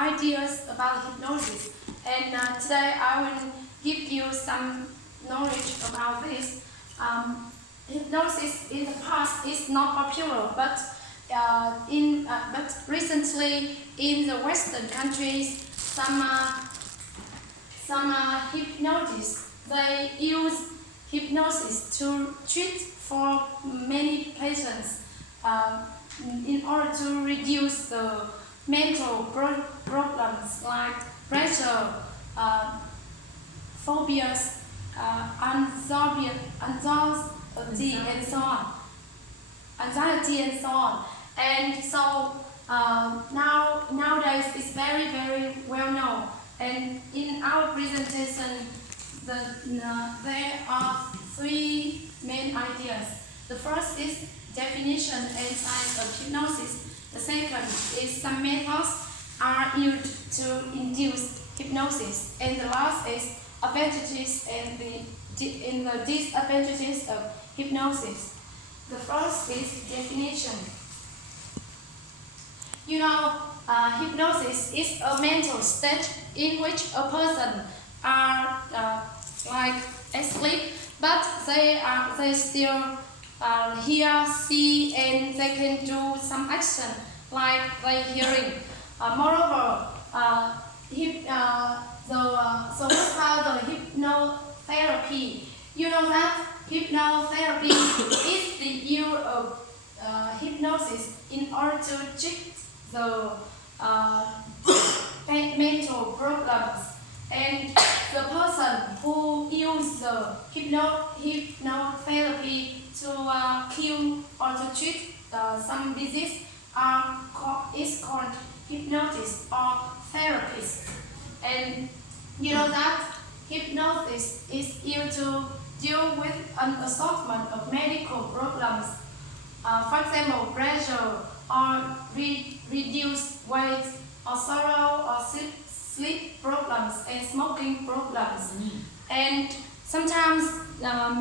ideas about hypnosis, and today I will give you some knowledge about this. Hypnosis in the past is not popular, but recently in the Western countries, some hypnotists, they use hypnosis to treat for many patients in order to reduce the mental problems like pressure, phobias, anxiety, and so on. Anxiety and so on. And so nowadays it's very well known. And in our presentation, there are three main ideas. The first is definition and science of hypnosis. The second is some methods are used to induce hypnosis. And the last is advantages and the disadvantages of hypnosis. The first is definition. Hypnosis is a mental state in which a person are like asleep, but they still hear, see, and they can do some action like they hearing. Moreover, so what's about the hypnotherapy? You know that hypnotherapy is the use of hypnosis in order to treat the mental problems, and the person who uses the hypnotherapy to cure or to treat some disease is called hypnotist or therapist. And you know that hypnosis is used to deal with an assortment of medical problems. For example, pressure or reduced weight or sorrow or sleep problems and smoking problems. And sometimes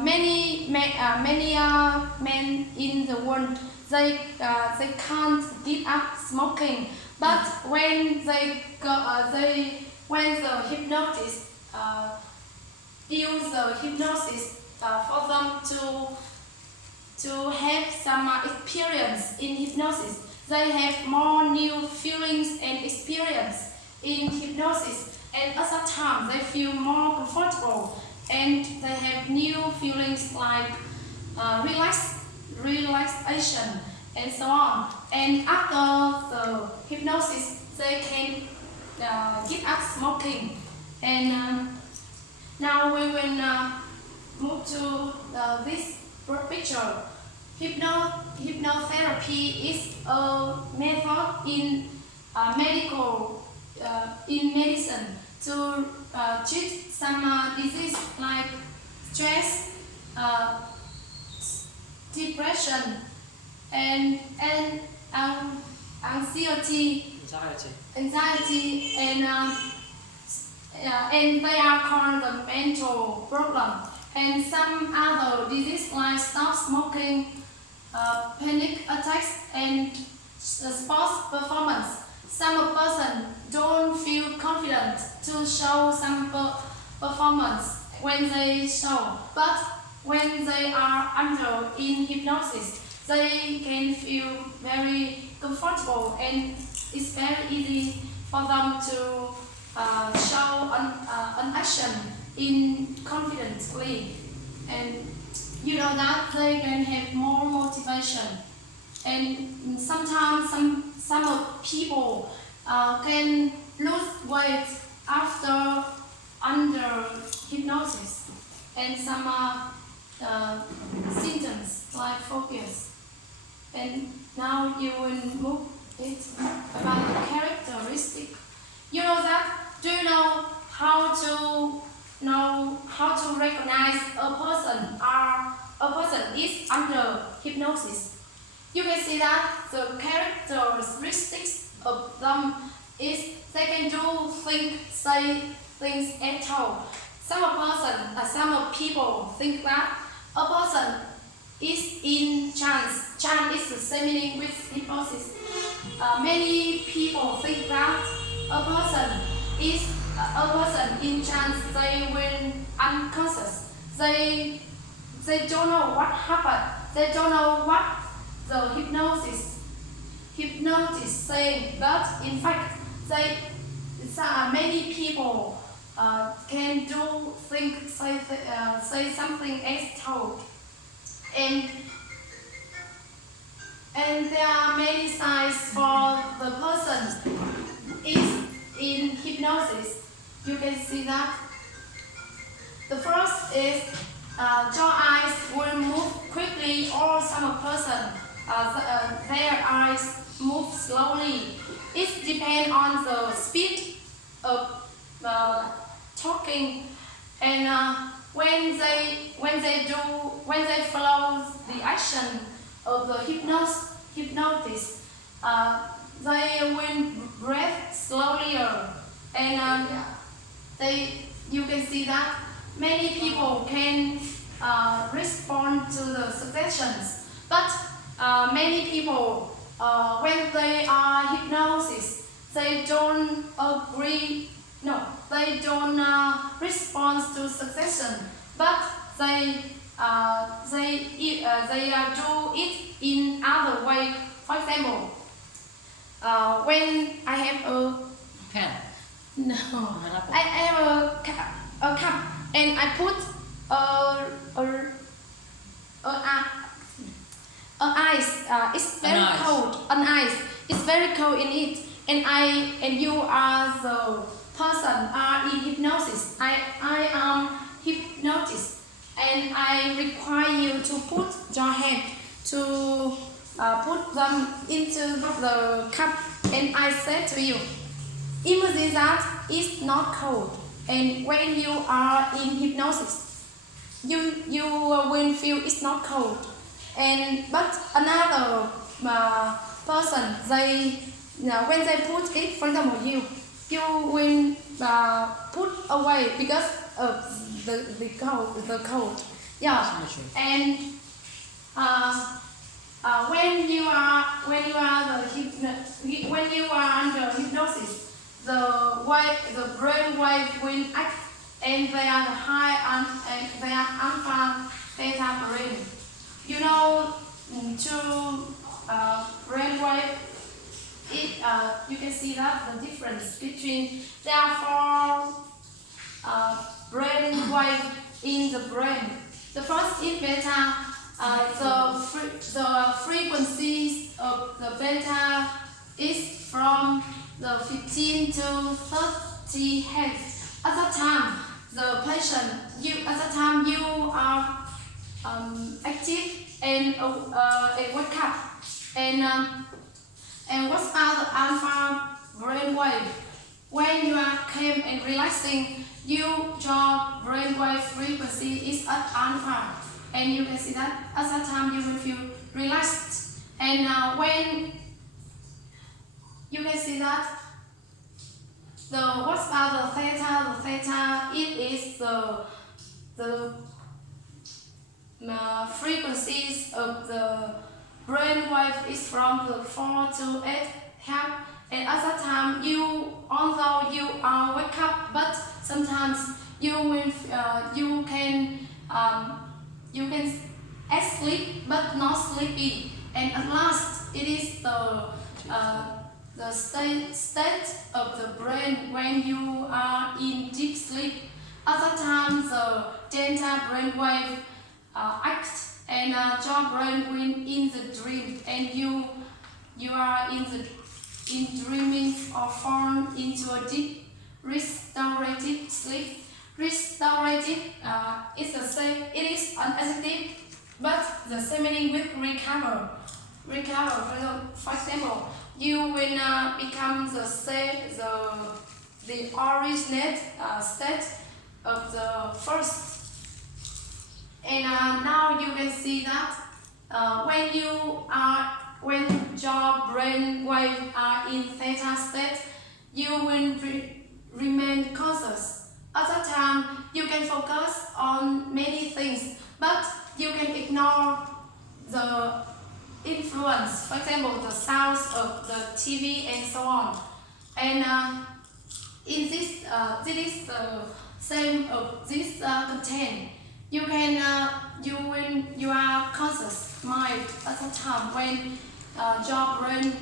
many men in the world they can't give up smoking, but when the hypnotist use the hypnosis for them to have some experience in hypnosis, they have more new feelings and experience in hypnosis, and at that time they feel more comfortable and they have new feelings like relaxation and so on. And after the hypnosis, they can give up smoking. And now we will move to this picture. Hypnotherapy is a method in medicine to treat some disease like stress, depression, and anxiety, and they are called the mental problem. And some other diseases like stop smoking, panic attacks, and sports performance. Some person don't feel confident to show some performance when they show, but when they are under in hypnosis, they can feel very comfortable, and it's very easy for them to show an action in confidently. And you know that they can have more motivation. And sometimes some of people can lose weight after under hypnosis, and some symptoms like phobias. And now you will move it about the characteristic. You know that? Do you know how to recognize a person is under hypnosis? You can see that the characteristics of them is they can do say things at all. Some people think that a person is in trance. Trance is the same meaning with hypnosis. Many people think that a person is a person in trance, they will unconscious. They don't know what happened. They don't know what the hypnosis saying. But in fact, many people can do say something as told, and there are many signs for the person is in hypnosis. You can see that. The first is your eyes will move quickly, or some person their eyes move slowly. It depends on the speed of talking, and when they follow the action of the hypnosis, they will breathe slowlier, and you can see that many people can respond to the suggestions, but many people when they are hypnosis, they don't agree. No, they don't respond to suggestion, but they do it in other way. For example, when I have a pen. no, I have a cup, and I put ice. It's very cold. An ice. It's very cold in it, and you are the person are in hypnosis. I am hypnotist, and I require you to put your hand to put them into the cup, and I said to you, imagine that it's not cold, and when you are in hypnosis, you will feel it's not cold, but another person when they put it, for example, you will put away because of the cold. Yeah, and when you are under hypnosis, the brain wave will act, and they are the high and they are alpha theta brain. You know, brain wave. You can see that the difference between there are 4 brain wave in the brain. The first is beta. The frequencies of the beta is from the 15 to 30 hertz. At that time, the patient, you are active and wake up. And what's about the alpha brain wave? When you are calm and relaxing, your brain wave frequency is at alpha, and you can see that at that time you will feel relaxed. And when you can see that what's about the theta, it is the frequencies of the brain wave is from the 4 to 8 hertz, and at that time although you are wake up, but sometimes you can sleep but not sleepy, and at last it is the state of the brain when you are in deep sleep. At that time the delta brain wave acts, and your brain will in the dream, and you are in dreaming or fall into a deep restorative sleep. Restorative is the same. It is an adjective, but the same meaning with recover. Recover. For example, you will become the originate state of the first. And now you can see that when your brain wave are in theta state, you will remain conscious. At that time, you can focus on many things, but you can ignore the influence, for example, the sounds of the TV and so on. And in this is the same of this content. You can when you are conscious mind at the time when your brain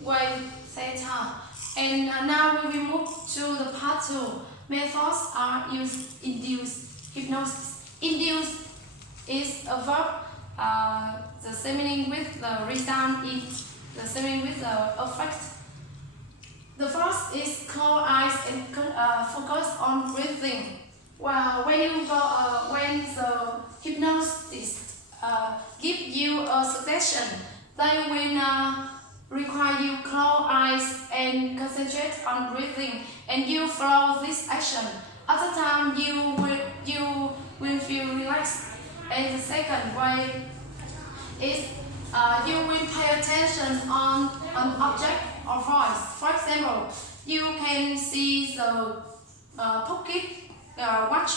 wave theta. And now we will move to the part 2. Methods are used induce hypnosis. Induce is a verb, the same meaning with the result is the same meaning with the effect. The first is close eyes and focus on breathing. Well, when the hypnotist give you a suggestion, they will require you close eyes and concentrate on breathing, and you follow this action. At the time, you will feel relaxed. And the second way is you will pay attention on an object or voice. For example, you can see the pocket watch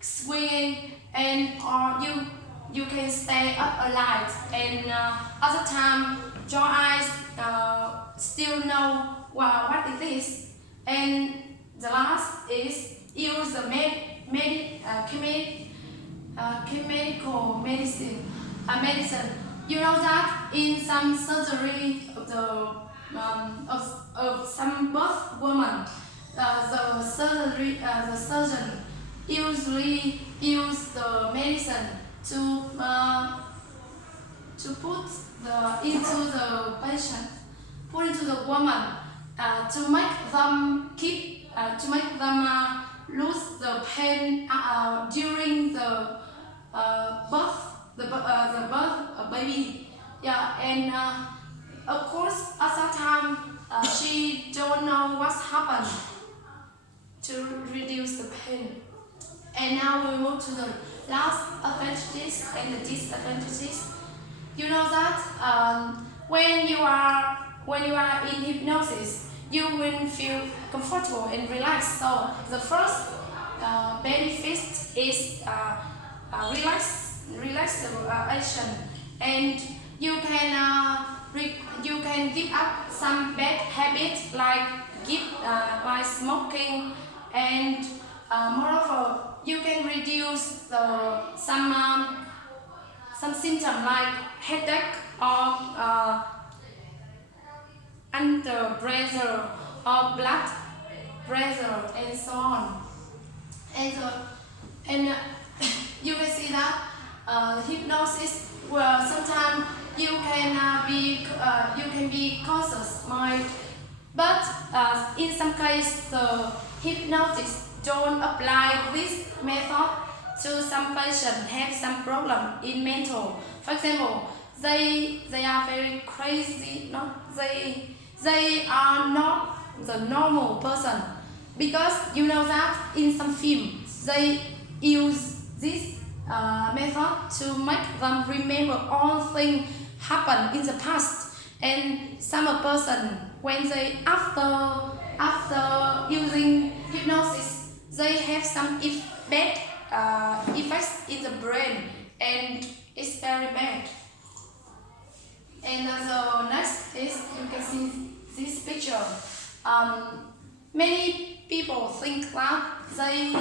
swinging, and or you can stay up a light, and at the time your eyes still know what it is. And the last is use the chemical medicine. You know that in some surgery of the of some birth woman, the surgeon usually use the medicine to put into the patient, put into the woman, to make them lose the pain during the birth of baby. Yeah, and of course at that time she don't know what's happened to reduce the pain. And now we move to the last advantages and the disadvantages. You know that when you are in hypnosis, you will feel comfortable and relaxed. So the first benefit is relaxation, and you can give up some bad habits like smoking, and moreover you can reduce some symptoms like headache or under pressure or blood pressure and so on. And you can see that hypnosis, well, sometimes you can be conscious mind, but in some cases the hypnotist don't apply this method to some patients have some problem in mental. For example, they are very crazy. They are not the normal person, because you know that in some films they use this method to make them remember all things happened in the past. And some person, when they after using hypnosis, they have some bad effects in the brain, and it's very bad. And the next is, you can see this picture. Many people think that they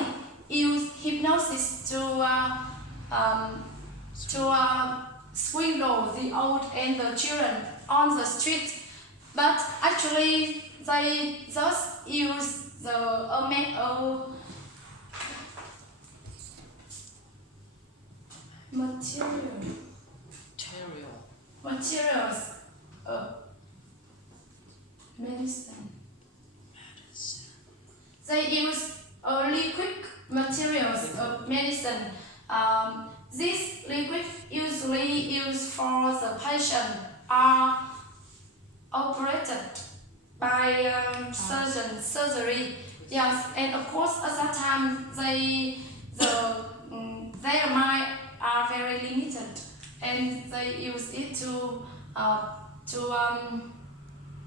use hypnosis to swindle the old and the children on the street, but actually they just use the materials of medicine. They use liquid materials of medicine. This liquid usually used for the patient are operated by surgery. Yes, and of course at that time their mind are very limited, and they use it to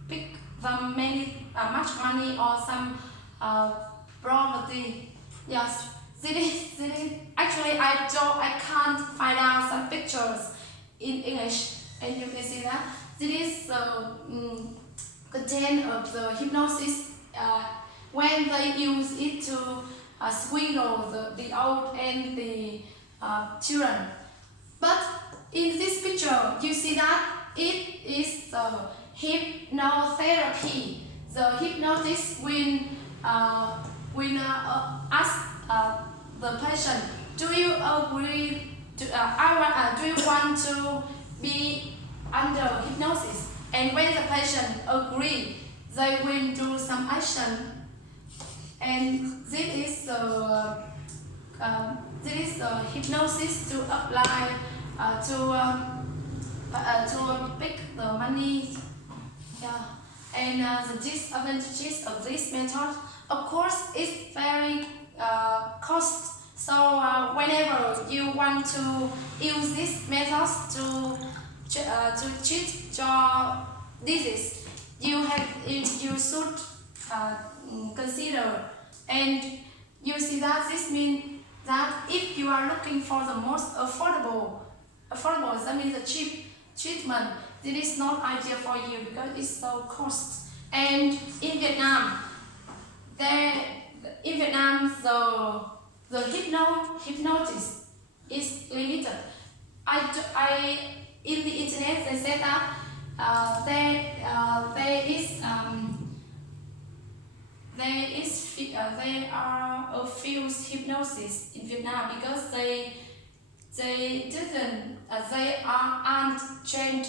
pick them much money or some property. Yes, this is actually I can't find out some pictures in English, and you can see that this is the content of the hypnosis. When and they use it to swindle the old and the children. But in this picture, you see that it is the hypnotherapy. The hypnotist will ask the patient, do you agree to, do you want to be under hypnosis? And when the patient agree, they will do some action. And this is the hypnosis to apply to pick the money. Yeah. And the disadvantages of this method, of course, it's very cost. So whenever you want to use this method to treat your disease, you should consider. And you see that this means that if you are looking for the most affordable, that means the cheap treatment, it is not ideal for you because it's so cost. And in Vietnam, the hypnosis is limited. In the internet they said that there are a few hypnosis in Vietnam because they aren't trained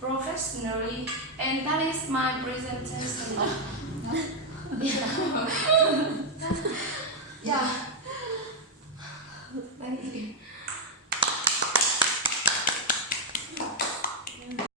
professionally, and that is my presentation. Yeah. Yeah. Thank you.